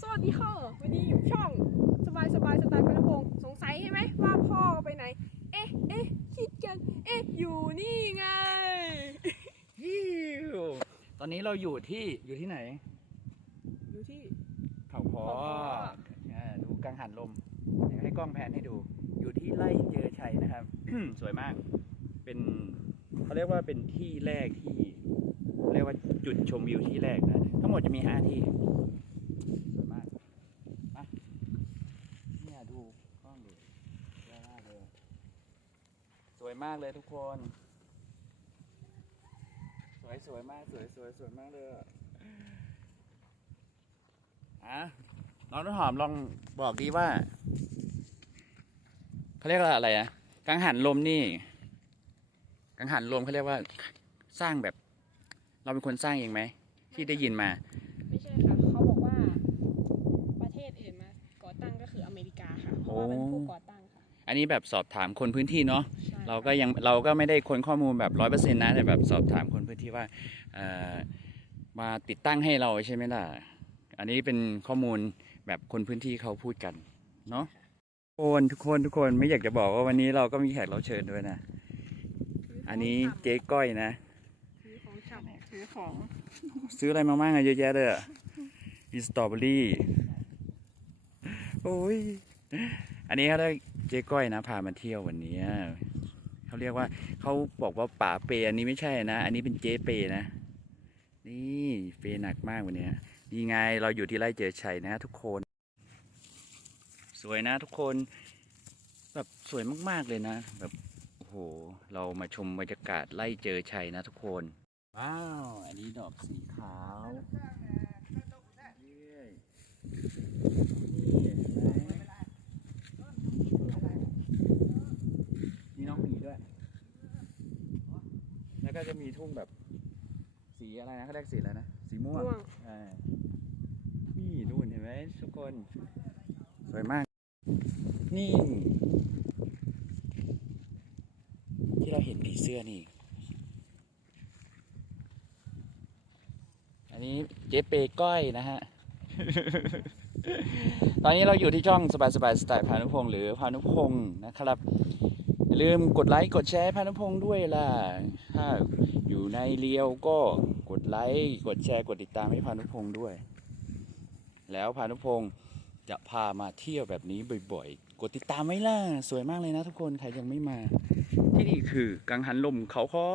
สวัสดีค่ะวันนี้อยู่ช่องสบายสบายสไตล์พันธพงศ์สงสัยใช่ไหมว่าพ่อไปไหน เอ๊ะเอ๊ะคิดกัน เอ๊ะอยู่นี่ไงฮิวตอนนี้เราอยู่ที่อยู่ที่ไหน อยู่ที่ เขาคอเขาค้อ อ่าดูกังหันลมเดี๋ยวให้กล้องแพนให้ดู อยู่ที่ไร่เจอชัยนะครับ สวยมาก เป็นเขาเรียกว่าเป็นที่แรกที่เรียกว่าจุดชมวิวที่แรกนะทั้งหมดจะมีห้าที่ สวยมากมาเนี่ยดูกล้ องดูสวยมากเลยสวยมากเลยทุกคน สวยสวยมากสวยสวยสวยมากเลยอะอะน้องต้นหอมลองบอกดีว่าเขาเรียกว่าอะไรอะกังหันลมนี่กังหันลมเขาเรียกว่าสร้างแบบ เราเป็นคนสร้างเองไหมที่ได้ยินมา ว่าเป็นผู้ก่อตั้งค่ะ อันนี้แบบสอบถามคนพื้นที่เนาะใช่เราก็ยังเราก็ไม่ได้ค้นข้อมูลแบบร้อยเปอร์เซ็นต์นะแต่แบบสอบถามคนพื้นที่ว่าเอ่อมาติดตั้งให้เราใช่ไหมล่ะอันนี้เป็นข้อมูลแบบคนพื้นที่เขาพูดกันเนาะทุกคนทุกคนทุกคนไม่อยากจะบอกว่าวันนี้เราก็มีแขกรับเชิญด้วยนะอันนี้เจ๊ก้อยนะ ถือของฉับถือของซื้ออะไรมาบ้างอะเยอะแยะเลยอะมีสตรอเบอรี่ โอ้ย อันนี้เขาได้เจ๊ก้อยนะพามาเที่ยววันนี้เขาเรียกว่าเขาบอกว่าป่าเปอันนี้ไม่ใช่นะ อันนี้เป็นเจ๊เปนะ นี่เปหนักมากวันนี้นี่ไงเราอยู่ที่ไร่เจอชัยนะทุกคน สวยนะทุกคนแบบสวยมากๆเลยนะ แบบโอ้โหเรามาชมบรรยากาศไล่เจอชัยนะทุกคน ว้าว อันนี้ดอกสีขาวเย้นี่เห็นไหมมีน้องหมีด้วย แล้วก็จะมีทุ่งแบบ สีอะไรนะเขาเรียกสีอะไรนะ สีม่วงม่วง อ่านี่ดูเห็นไหมทุกคน สวยมาก นี่ ที่เราเห็นผีเสื้อนี่ อันนี้เจ๊เปก้อยนะฮะ ตอนนี้เราอยู่ที่ช่องสบายสบายสไตล์พานุพงศ์หรือพานุพงศ์นะครับ อย่าลืมกดไลค์กดแชร์พานุพงศ์ด้วยล่ะ ถ้าอยู่ในเรียวก็กดไลค์กดแชร์กดติดตามให้พานุพงศ์ด้วย แล้วพานุพงศ์จะพามาเที่ยวแบบนี้บ่อยๆ กดติดตามไว้ล่ะ สวยมากเลยนะทุกคน ใครยังไม่มา ที่นี่คือกังหันลมเขาคอ